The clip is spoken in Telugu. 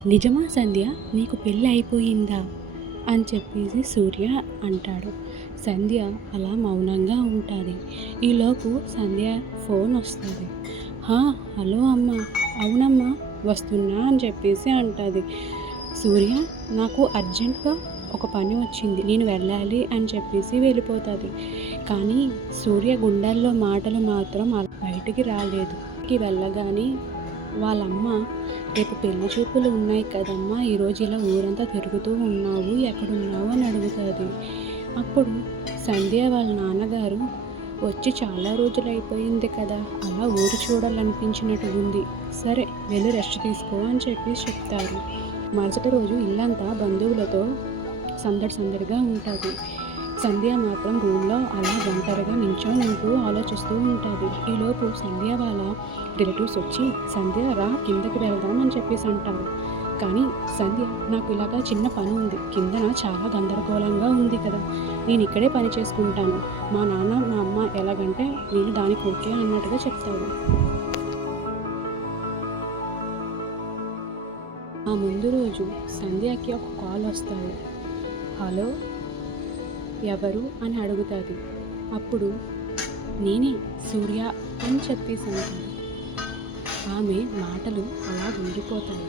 నిజమా సంధ్య, నీకు పెళ్ళి అయిపోయిందా అని చెప్పేసి సూర్య అంటాడు. సంధ్య అలా మౌనంగా ఉంటుంది. ఈలోపు సంధ్య ఫోన్ వస్తుంది. హలో అమ్మ. అవునమ్మా వస్తున్నా అని చెప్పేసి అంటుంది. సూర్య, నాకు అర్జెంటుగా ఒక పని వచ్చింది, నేను వెళ్ళాలి అని చెప్పేసి వెళ్ళిపోతుంది. కానీ సూర్య గుండెల్లో మాటలు మాత్రం బయటికి రాలేదు. వెళ్ళగానే వాళ్ళమ్మ, రేపు పెళ్లి చూపులు ఉన్నాయి కదమ్మా, ఈరోజు ఇలా ఊరంతా తిరుగుతూ ఉన్నావు, ఎక్కడున్నావు అని అడుగుతుంది. అప్పుడు సంధ్య వాళ్ళ నాన్నగారు వచ్చి చాలా రోజులు అయిపోయింది కదా, అలా ఊరు చూడాలనిపించినట్టు ఉంది, సరే వెళ్ళి రెస్ట్ తీసుకో అని చెప్పి చెప్తారు. మరుసటి రోజు ఇల్లంతా బంధువులతో సందడిగా ఉంటుంది. సంధ్య మాత్రం రూమ్లో అలా ఒంటరిగా నించొని ఉంటూ ఆలోచిస్తూ ఉంటుంది. ఈలోపు సంధ్య వాళ్ళ రిలేటివ్స్ వచ్చి, సంధ్య రా కిందకి వెళ్దాం అని చెప్పేసి అంటారు. కానీ సంధ్య, నాకు ఇలాగా చిన్న పని ఉంది, కిందన చాలా గందరగోళంగా ఉంది కదా, నేను ఇక్కడే పని చేసుకుంటాను, మా నాన్న మా అమ్మ ఎలాగంటే నేను దానికి ఓకే అన్నట్టుగా చెప్తాడు. ఆ ముందు రోజు సంధ్యకి ఒక కాల్ వస్తాడు. హలో, ఎవరు అని అడుగుతుంది. అప్పుడు నేనే సూర్య అని చెప్పేసి అంటాడు. ఆమె మాటలు అలా ఉండిపోతాయి.